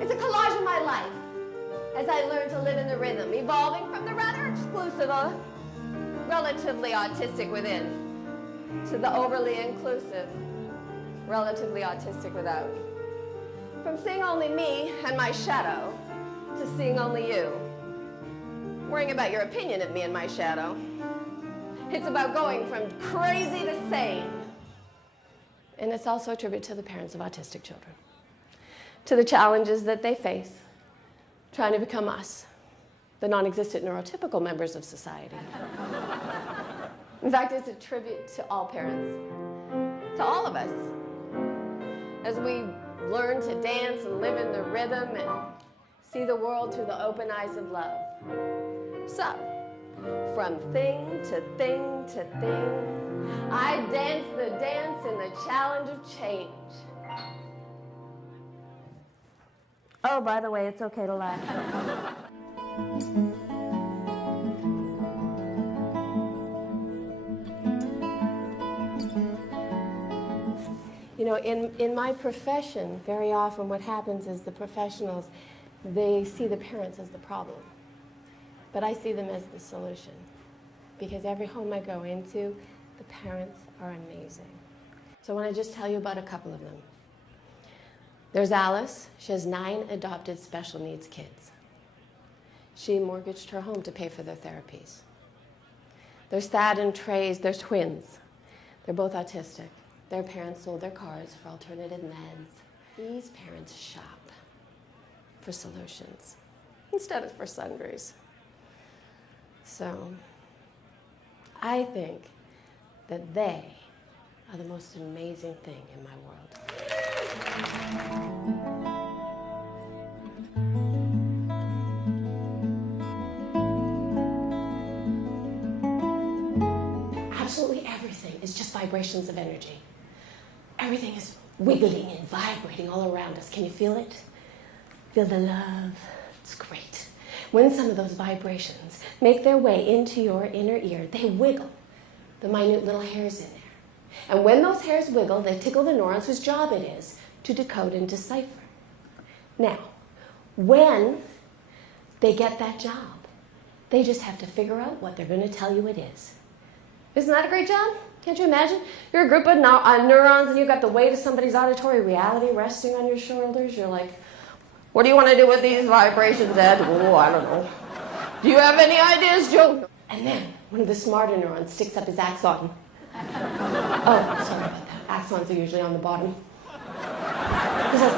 It's a collage of my life as I learn to live in the rhythm, evolving from the rather exclusive, relatively autistic within, to the overly inclusive, relatively autistic without. From seeing only me and my shadow to seeing only you, worrying about your opinion of me and my shadow. It's about going from crazy to sane. And it's also a tribute to the parents of autistic children, to the challenges that they face trying to become us, the non-existent neurotypical members of society. In fact, it's a tribute to all parents, to all of us, as we learn to dance and live in the rhythm and see the world through the open eyes of love. So, from thing to thing to thing, I dance the dance in the challenge of change. Oh, by the way, it's okay to laugh. You know, in my profession, very often what happens is the professionals, they see the parents as the problem. But I see them as the solution. Because every home I go into, the parents are amazing. So I want to just tell you about a couple of them. There's Alice. She has 9 adopted special needs kids. She mortgaged her home to pay for their therapies. There's Thad and Trey's. They're twins. They're both autistic. Their parents sold their cars for alternative meds. These parents shop for solutions instead of for sundries. So I think that they are the most amazing thing in my world. Absolutely everything is just vibrations of energy. Everything is wiggling and vibrating all around us. Can you feel it? Feel the love. It's great. When some of those vibrations make their way into your inner ear, they wiggle the minute little hairs in there. And when those hairs wiggle, they tickle the neurons whose job it is to decode and decipher. Now, when they get that job, they just have to figure out what they're going to tell you it is. Isn't that a great job? Can't you imagine? You're a group of neurons and you've got the weight of somebody's auditory reality resting on your shoulders. You're like, what do you want to do with these vibrations, Ed? Oh, I don't know. Do you have any ideas, Joe? And then one of the smarter neurons sticks up his axon. Oh, sorry about that. Axons are usually on the bottom. He says,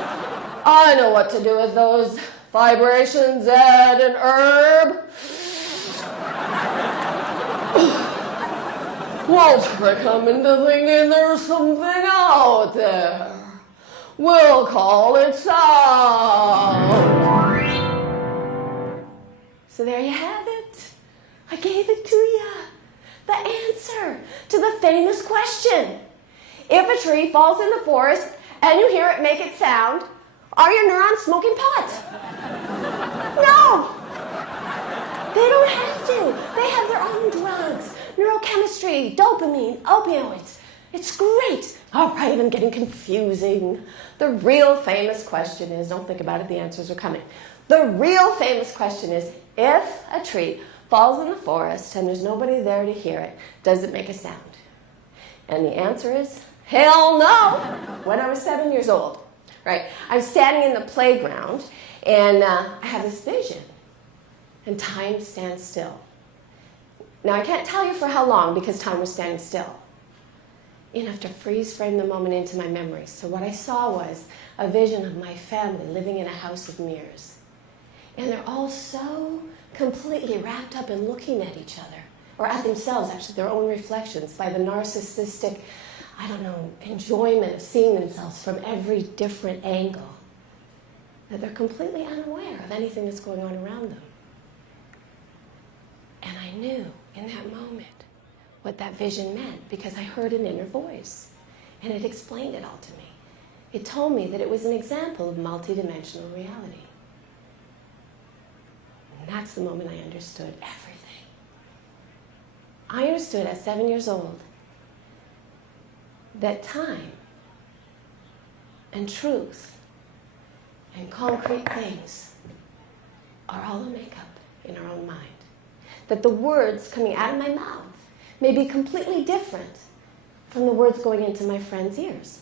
I know what to do with those vibrations, Ed and Herb. We'll trick them into thinking there's something out there. We'll call it sound. So there you have it. I gave it to you. The answer to the famous question. If a tree falls in the forest and you hear it make its sound, are your neurons smoking pot? No. They don't have to. They have their own drugs. Neurochemistry, dopamine, opioids. It's great. All right, I'm getting confusing. The real famous question is, don't think about it, the answers are coming. The real famous question is, if a tree falls in the forest and there's nobody there to hear it, does it make a sound? And the answer is, hell no. When I was 7 years old, right, I'm standing in the playground and I have this vision and time stands still. Now, I can't tell you for how long because time was standing still. Enough to freeze frame the moment into my memory. So what I saw was a vision of my family living in a house of mirrors. And they're all so completely wrapped up in looking at each other, or at themselves, actually, their own reflections, by the narcissistic, I don't know, enjoyment of seeing themselves from every different angle, that they're completely unaware of anything that's going on around them. And I knew in that moment what that vision meant because I heard an inner voice, and it explained it all to me. It told me that it was an example of multidimensional reality. And that's the moment I understood everything. I understood at 7 years old that time and truth and concrete things are all a makeup in our own mind. That the words coming out of my mouth may be completely different from the words going into my friend's ears.